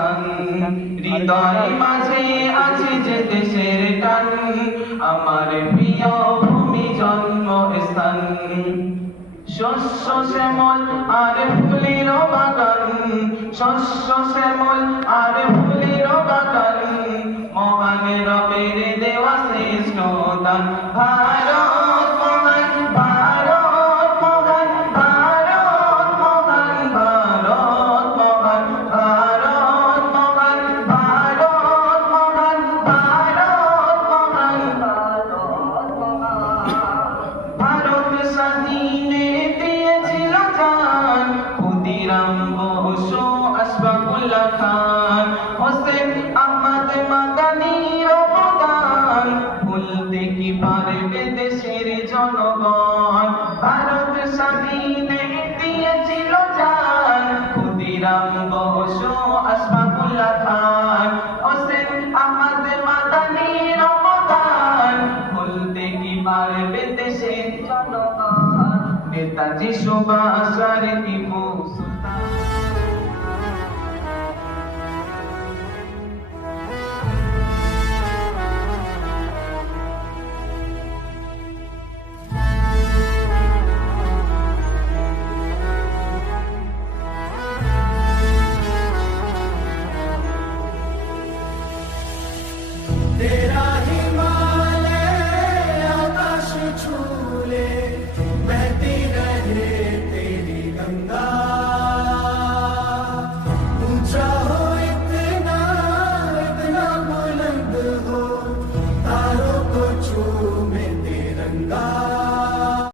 স্থান, হৃদয় মাঝে আছে যে দেশের টান, আমার প্রিয় ভূমি জন্মস্থান। শস্য শ্যামল আর ফুলের বাগান, শস্য শ্যামল আর ফুলের বাগান, মহান রবের দেওয়া শ্রেষ্ঠ দান। ভারত মহান, ভারত মহান, ভারত মহান, ভারত মহান, ভারত মহান, ভারত মহান, ভারত মহান, ভারত মহান। ভারত স্বাধীনে দিয়েছিল জান, ক্ষুদিরাম বসু, আশফাকুল্লাহ খান, হোসেন আহমদ মাদানির অবদান, ভুলতে কি পারবে দেশের জনগণ। ভারত স্বাধীনে দিয়েছিল জান, ক্ষুদিরাম বসু, আশফাকুল্লাহ খান, হোসেন আহমদ মাদানির অবদান, ভুলতে কি পারবে দেশের জনগণ। নেতাজি সুভাষ